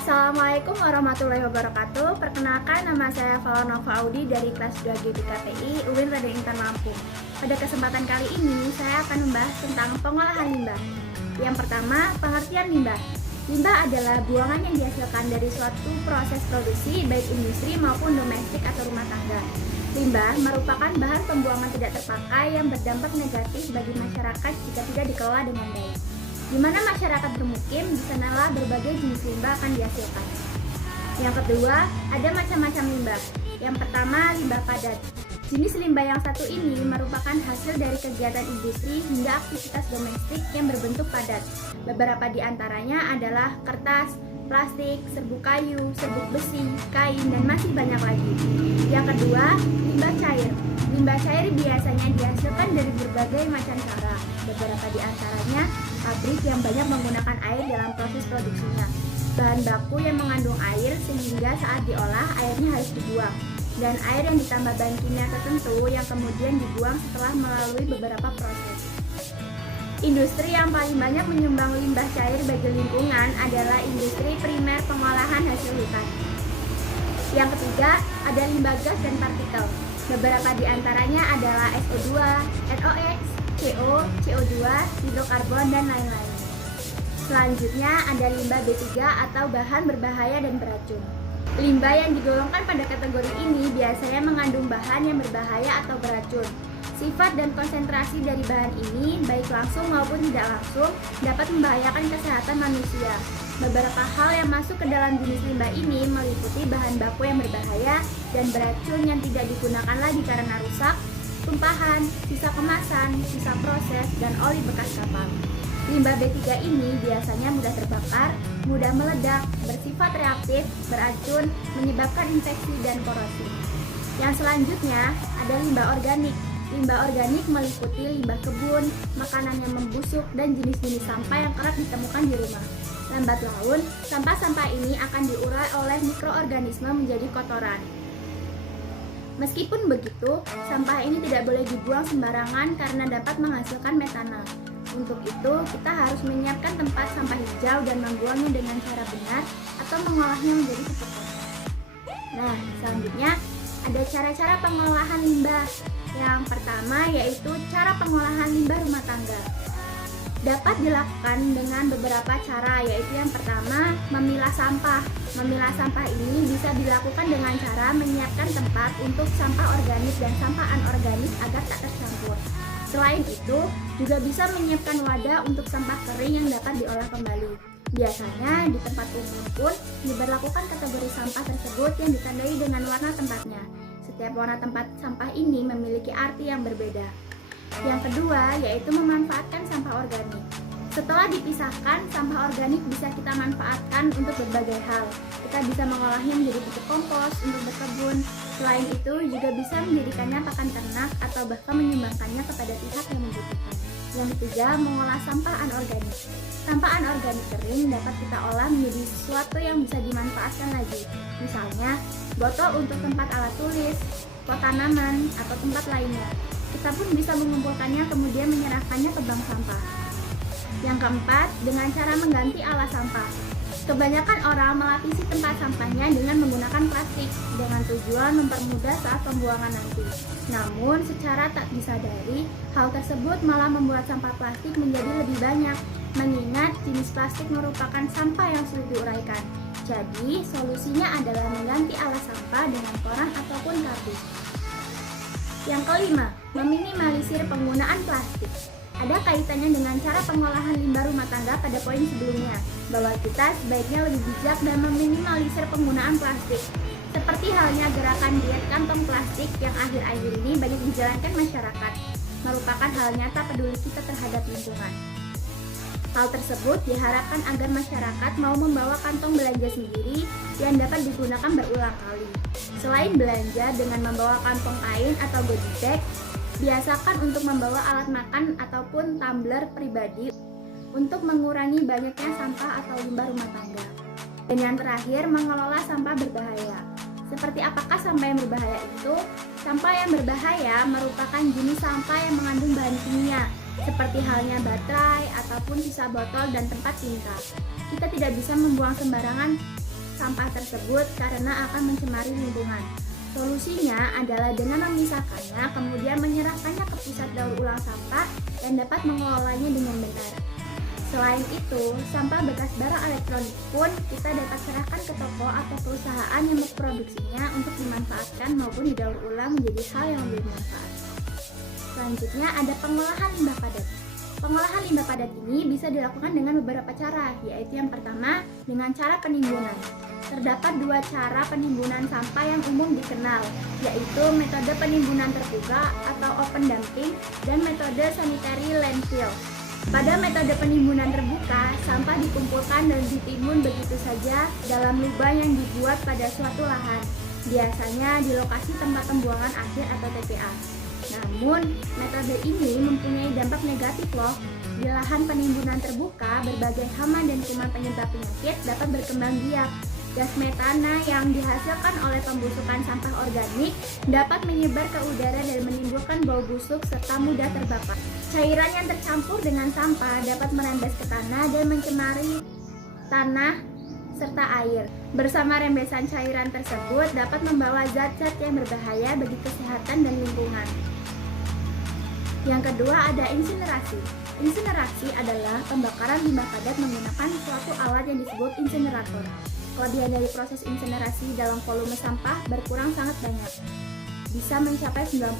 Assalamualaikum warahmatullahi wabarakatuh. Perkenalkan, nama saya Falanova Audi dari kelas 2G BKPI UIN Raden Intan Lampung. Pada kesempatan kali ini, saya akan membahas tentang pengolahan limbah. Yang pertama, pengertian limbah. Limbah adalah buangan yang dihasilkan dari suatu proses produksi, baik industri maupun domestik atau rumah tangga. Limbah merupakan bahan pembuangan tidak terpakai yang berdampak negatif bagi masyarakat jika tidak dikelola dengan baik. Di mana masyarakat bermukim, di sanalah berbagai jenis limbah akan dihasilkan. Yang kedua, ada macam-macam limbah. Yang pertama, limbah padat. Jenis limbah yang satu ini merupakan hasil dari kegiatan industri hingga aktivitas domestik yang berbentuk padat. Beberapa di antaranya adalah kertas, plastik, serbuk kayu, serbuk besi, kain, dan masih banyak lagi. Yang kedua, limbah cair. Limbah cair biasanya dihasilkan dari berbagai macam cara. Beberapa di antaranya pabrik yang banyak menggunakan air dalam proses produksinya, bahan baku yang mengandung air sehingga saat diolah airnya harus dibuang, dan air yang ditambah bahan kimia tertentu yang kemudian dibuang setelah melalui beberapa proses. Industri yang paling banyak menyumbang limbah cair bagi lingkungan adalah industri primer pengolahan hasil hutan. Yang ketiga, ada limbah gas dan partikel. Beberapa di antaranya adalah SO2, NOx, CO, CO2, hidrokarbon, dan lain-lain. Selanjutnya ada limbah B3 atau bahan berbahaya dan beracun. Limbah yang digolongkan pada kategori ini biasanya mengandung bahan yang berbahaya atau beracun. Sifat dan konsentrasi dari bahan ini, baik langsung maupun tidak langsung, dapat membahayakan kesehatan manusia. Beberapa hal yang masuk ke dalam jenis limbah ini meliputi bahan baku yang berbahaya dan beracun yang tidak digunakan lagi karena rusak, tumpahan, sisa kemasan, sisa proses, dan oli bekas kapal. Limbah B3 ini biasanya mudah terbakar, mudah meledak, bersifat reaktif, beracun, menyebabkan infeksi dan korosi. Yang selanjutnya ada limbah organik. Limbah organik meliputi limbah kebun, makanan yang membusuk, dan jenis-jenis sampah yang kerap ditemukan di rumah. Lambat laun, sampah-sampah ini akan diurai oleh mikroorganisme menjadi kotoran. Meskipun begitu, sampah ini tidak boleh dibuang sembarangan karena dapat menghasilkan metanol. Untuk itu, kita harus menyiapkan tempat sampah hijau dan membuangnya dengan cara benar atau mengolahnya menjadi pupuk. Nah, selanjutnya ada cara-cara pengolahan limbah. Yang pertama yaitu cara pengolahan limbah rumah tangga. Dapat dilakukan dengan beberapa cara, yaitu yang pertama, memilah sampah. Memilah sampah ini bisa dilakukan dengan cara menyiapkan tempat untuk sampah organik dan sampah anorganik agar tak tercampur. Selain itu, juga bisa menyiapkan wadah untuk sampah kering yang dapat diolah kembali. Biasanya di tempat umum pun diberlakukan kategori sampah tersebut yang ditandai dengan warna tempatnya. Setiap warna tempat sampah ini memiliki arti yang berbeda. Yang kedua, yaitu memanfaatkan sampah organik. Setelah dipisahkan, sampah organik bisa kita manfaatkan untuk berbagai hal. Kita bisa mengolahnya menjadi pupuk kompos untuk berkebun. Selain itu, juga bisa menjadikannya pakan ternak atau bahkan menyumbangkannya kepada pihak yang membutuhkan. Yang ketiga, mengolah sampah anorganik. Sampah anorganik kering dapat kita olah menjadi sesuatu yang bisa dimanfaatkan lagi. Misalnya, botol untuk tempat alat tulis, pot tanaman, atau tempat lainnya. Kita pun bisa mengumpulkannya kemudian menyerahkannya ke bank sampah. Yang keempat, dengan cara mengganti alas sampah. Kebanyakan orang melapisi tempat sampahnya dengan menggunakan plastik dengan tujuan mempermudah saat pembuangan nanti. Namun, secara tak disadari, hal tersebut malah membuat sampah plastik menjadi lebih banyak, mengingat jenis plastik merupakan sampah yang sulit diuraikan. Jadi, solusinya adalah mengganti alas sampah dengan koran ataupun kardus. Yang kelima, meminimalisir penggunaan plastik. Ada kaitannya dengan cara pengolahan limbah rumah tangga pada poin sebelumnya, bahwa kita sebaiknya lebih bijak dan meminimalisir penggunaan plastik. Seperti halnya gerakan diet kantong plastik yang akhir-akhir ini banyak dijalankan masyarakat, merupakan hal nyata peduli kita terhadap lingkungan. Hal tersebut diharapkan agar masyarakat mau membawa kantong belanja sendiri yang dapat digunakan berulang kali. Selain belanja dengan membawa kantong kain atau goodie bag, biasakan untuk membawa alat makan ataupun tumbler pribadi untuk mengurangi banyaknya sampah atau limbah rumah tangga. Dan yang terakhir, mengelola sampah berbahaya. Seperti apakah sampah yang berbahaya itu? Sampah yang berbahaya merupakan jenis sampah yang mengandung bahan kimia, seperti halnya baterai ataupun sisa botol dan tempat tinta. Kita tidak bisa membuang sembarangan sampah tersebut karena akan mencemari lingkungan. Solusinya adalah dengan memisahkannya, kemudian menyerahkannya ke pusat daur ulang sampah dan dapat mengelolanya dengan benar. Selain itu, sampah bekas barang elektronik pun kita dapat serahkan ke toko atau perusahaan yang memproduksinya untuk dimanfaatkan maupun didaur ulang menjadi hal yang lebih bermanfaat. Selanjutnya ada pengolahan limbah padat. Pengolahan limbah padat ini bisa dilakukan dengan beberapa cara, yaitu yang pertama dengan cara penimbunan. Terdapat dua cara penimbunan sampah yang umum dikenal, yaitu metode penimbunan terbuka atau open dumping dan metode sanitary landfill. Pada metode penimbunan terbuka, sampah dikumpulkan dan ditimbun begitu saja dalam lubang yang dibuat pada suatu lahan, biasanya di lokasi tempat pembuangan akhir atau TPA. Namun, metode ini mempunyai dampak negatif loh. Di lahan penimbunan terbuka, berbagai hama dan kuman penyebab penyakit dapat berkembang biak. Gas metana yang dihasilkan oleh pembusukan sampah organik dapat menyebar ke udara dan menimbulkan bau busuk serta mudah terbakar. Cairan yang tercampur dengan sampah dapat merembes ke tanah dan mencemari tanah serta air. Bersama rembesan cairan tersebut dapat membawa zat-zat yang berbahaya bagi kesehatan dan lingkungan. Yang kedua ada insinerasi. Insinerasi adalah pembakaran limbah padat menggunakan suatu alat yang disebut insinerator. Kelebihan dari proses insinerasi dalam volume sampah berkurang sangat banyak, bisa mencapai 90%.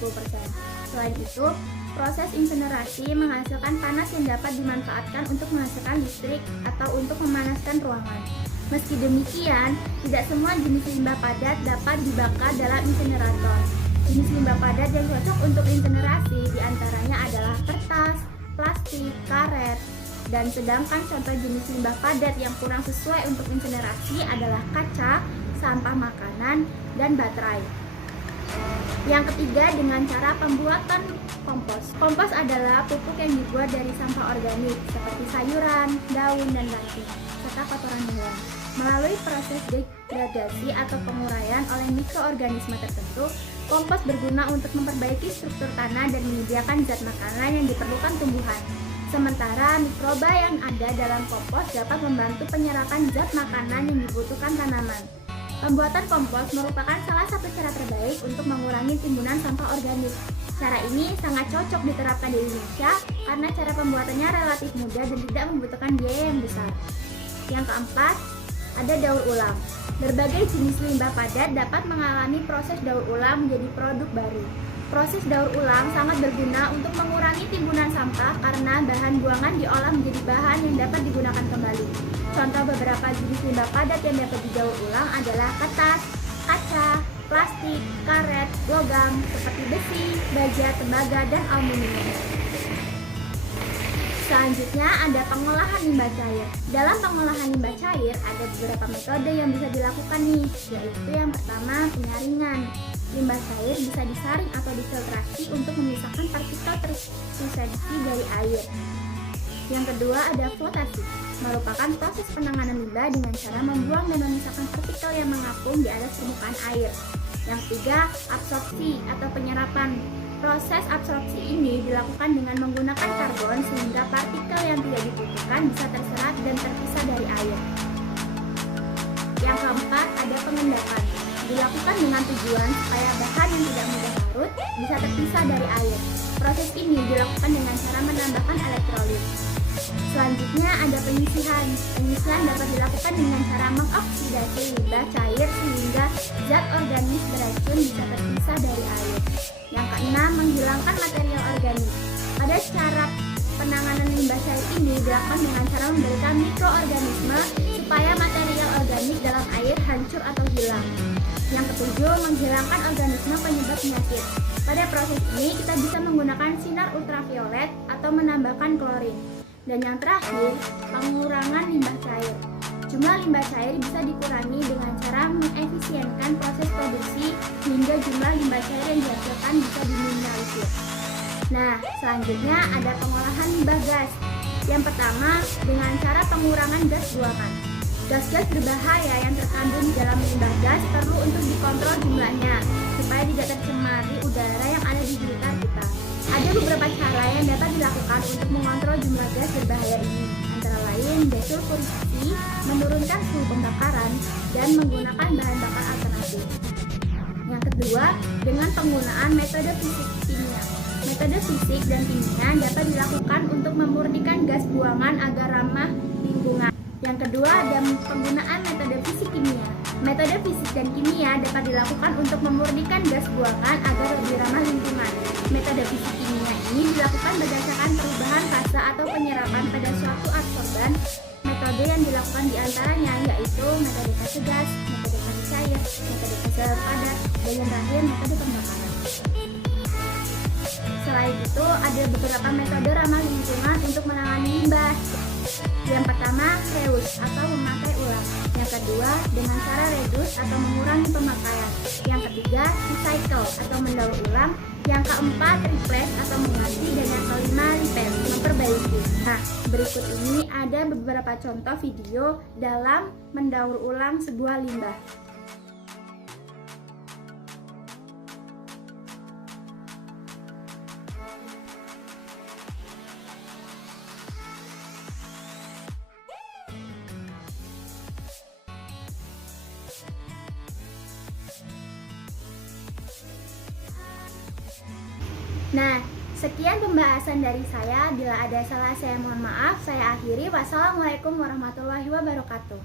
Selain itu, proses insinerasi menghasilkan panas yang dapat dimanfaatkan untuk menghasilkan listrik atau untuk memanaskan ruangan. Meski demikian, tidak semua jenis limbah padat dapat dibakar dalam insinerator. Jenis limbah padat yang cocok untuk insinerasi diantaranya adalah kertas, plastik, karet, dan sedangkan contoh jenis limbah padat yang kurang sesuai untuk insinerasi adalah kaca, sampah makanan, dan baterai. Yang ketiga dengan cara pembuatan kompos. Kompos adalah pupuk yang dibuat dari sampah organik seperti sayuran, daun, dan ranting, serta kotoran hewan. Melalui proses degradasi atau penguraian oleh mikroorganisme tertentu, kompos berguna untuk memperbaiki struktur tanah dan menyediakan zat makanan yang diperlukan tumbuhan. Sementara mikroba yang ada dalam kompos dapat membantu penyerapan zat makanan yang dibutuhkan tanaman. Pembuatan kompos merupakan salah satu cara terbaik untuk mengurangi timbunan sampah organik. Cara ini sangat cocok diterapkan di Indonesia karena cara pembuatannya relatif mudah dan tidak membutuhkan biaya yang besar. Yang keempat, ada daur ulang. Berbagai jenis limbah padat dapat mengalami proses daur ulang menjadi produk baru. Proses daur ulang sangat berguna untuk mengurangi timbunan sampah karena bahan buangan diolah menjadi bahan yang dapat digunakan kembali. Contoh beberapa jenis limbah padat yang dapat didaur ulang adalah kertas, kaca, plastik, karet, logam seperti besi, baja, tembaga, dan aluminium. Selanjutnya ada pengolahan limbah cair. Dalam pengolahan limbah cair ada beberapa metode yang bisa dilakukan nih, yaitu yang pertama penyaringan. Limbah cair bisa disaring atau difiltrasi untuk memisahkan partikel tersuspensi dari air. Yang kedua ada flotasi, merupakan proses penanganan limbah dengan cara membuang dan memisahkan partikel yang mengapung di atas permukaan air. Yang ketiga, absorpsi atau penyerapan. Proses absorpsi ini dilakukan dengan menggunakan karbon sehingga partikel yang tidak dibutuhkan bisa terserap dan terpisah dari air. Yang keempat, ada pengendapan. Dilakukan dengan tujuan supaya bahan yang tidak mudah larut bisa terpisah dari air. Proses ini dilakukan dengan cara menambahkan elektrolit. Selanjutnya ada penyisihan. Penyisihan dapat dilakukan dengan cara mengoksidasi limbah cair sehingga zat organik beracun bisa terpisah dari air. Yang keenam, menghilangkan material organik. Pada cara penanganan limbah cair ini dilakukan dengan cara memberikan mikroorganisme supaya material organik dalam air hancur atau hilang. Yang ketujuh, menghilangkan organisme penyebab penyakit. Pada proses ini kita bisa menggunakan sinar ultraviolet atau menambahkan klorin. Dan yang terakhir, pengurangan limbah cair. Jumlah limbah cair bisa dikurangi dengan cara mengefisienkan proses produksi hingga jumlah limbah cair yang dihasilkan bisa diminimalisir. Nah, selanjutnya ada pengolahan limbah gas. Yang pertama, dengan cara pengurangan gas buangan. Gas-gas berbahaya yang terkandung di dalam limbah gas perlu untuk dikontrol jumlahnya supaya tidak tercemari udara yang ada di sekitar kita. Ada beberapa cara yang dapat dilakukan untuk mengontrol jumlah gas berbahaya ini, antara lain lain desulfurisasi, menurunkan suhu pembakaran, dan menggunakan bahan bakar alternatif. Yang kedua, dengan penggunaan metode fisik kimia. Metode fisik dan kimia dapat dilakukan untuk memurnikan gas buangan agar ramah lingkungan. Yang kedua, ada penggunaan metode fisik kimia. Metode fisik dan kimia dapat dilakukan untuk memurnikan gas buangan agar lebih ramah lingkungan. Metode fisik kimia ini dilakukan berdasarkan perubahan fase atau penyerapan pada suatu adsorban. Metode yang dilakukan diantaranya yaitu metode fase gas, metode fase cair, metode fase padat, dan yang terakhir metode pembakaran. Selain itu, ada beberapa metode ramah lingkungan untuk menangani limbah. Yang pertama, reuse atau memakai ulang. Yang kedua, dengan cara reduce atau mengurangi pemakaian. Yang ketiga, recycle atau mendaur ulang. Yang keempat, replace atau mengganti. Dan yang kelima, repair, memperbaiki. Nah, berikut ini ada beberapa contoh video dalam mendaur ulang sebuah limbah. Nah, sekian pembahasan dari saya. Bila ada salah, saya mohon maaf. Saya akhiri. Wassalamualaikum warahmatullahi wabarakatuh.